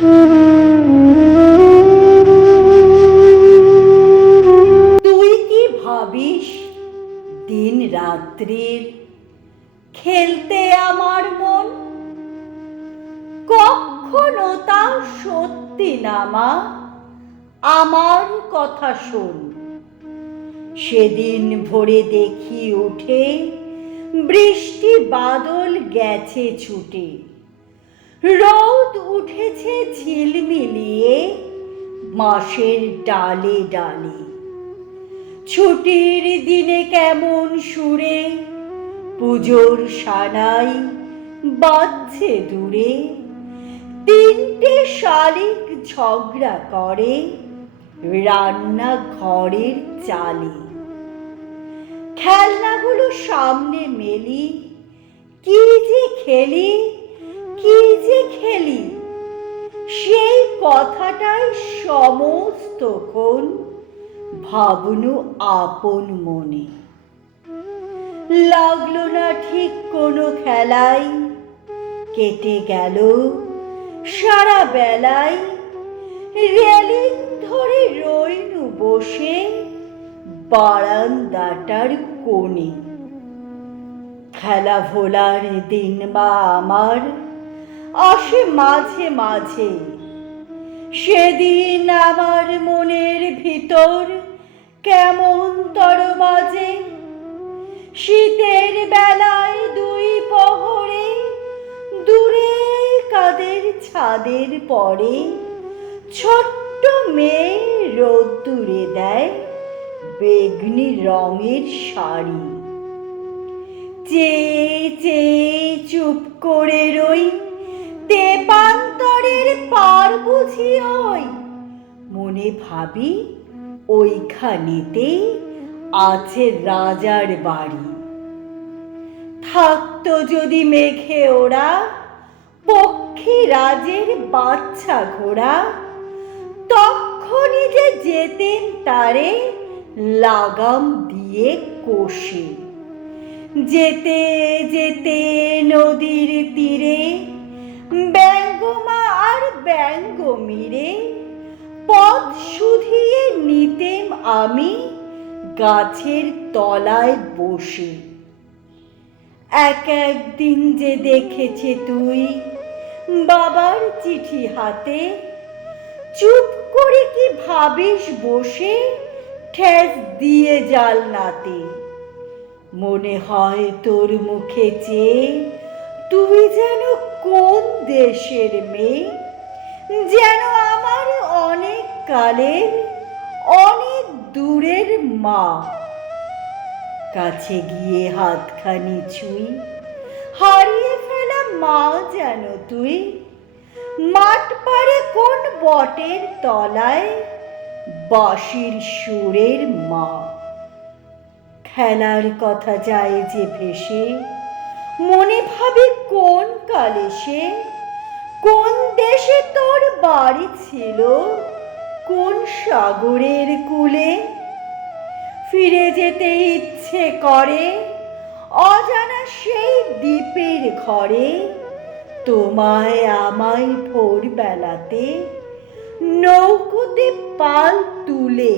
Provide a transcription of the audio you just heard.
তুই কি ভাবিস দিন রাত্রির খেলতে আমার মন? কখনো তা সত্যি না মা, আমার কথা শোন। সেদিন ভোরে দেখি উঠে বৃষ্টি বাদল গেছে ছুটে, রোদ উঠেছে ঝিলমিলিয়ে মাসের ডালে ডালে। ছুটির দিনে কেমন সুরে পুজোর সানাই বাজছে দূরে, তিনটে শালিক ঝগড়া করে রান্না ঘরের চালে। খেলনাগুলো সামনে মেলি, কি যে খেলি কি যে খেলি, সেই কথাটাই সমস্তক্ষণ ভাবনু আপন মনে। লাগলো না ঠিক কোনো খেলাই, কেটে গেল সারা বেলায়। রেলিং ধরে রইনু বসে বারান্দাটার কোণে। খেলা ভোলার দিন মা আমার আসে মাঝে মাঝে, সেদিন আমার মনের ভিতর কেমন তর বাজে। শীতের বেলায় দুই প্রহরে দূরে কাদের ছাদের পরে ছোট্ট মেয়ে রোদ্দুরে দেয় বেগনি রঙের শাড়ি। চেয়ে চেয়ে চুপ করে রই, তেপান্তরের পার বুঝি ওই। মনে ভাবি ওইখানেতে আছে রাজার বাড়ি। থাকতো যদি মেঘে ওরা পক্ষী রাজের বাচ্চা ঘোড়া, তখনই যে যেতেন তারে লাগাম দিয়ে কষে। যেতে যেতে নদীর তীরে ব্যঙ্গমা আর ব্যঙ্গমীরে পথ শুধিয়ে নিতেম আমি গাছের তলায় বসে। এক একদিন যে দেখেছে তুই বাবার চিঠি হাতে, চুপ করে কি ভাবিস বসে ঠেস দিয়ে জালনাতে। মনে হয় তোর মুখে চেয়ে তুই যেন কোন দেশের মেয়ে, যেন আমার অনেক কালের অনেক দূরের মা। কাছে গিয়ে হাতখানি ছুঁই, হারিয়ে ফেলা মা যেন তুই। মাঠ পাড়ে কোন বটের তলায় বাঁশির সুরের মা। খেলার কথা যায় যে ভেসে, মনে ভাবি কোন কালে সে, কোন দেশে তোর বাড়ি ছিল, কোন সাগরের কূলে। ফিরে যেতে ইচ্ছে করে অজানা সেই দ্বীপের ঘরে, তোমায় আমায় ভোরবেলাতে নৌকোতে পাল তুলে।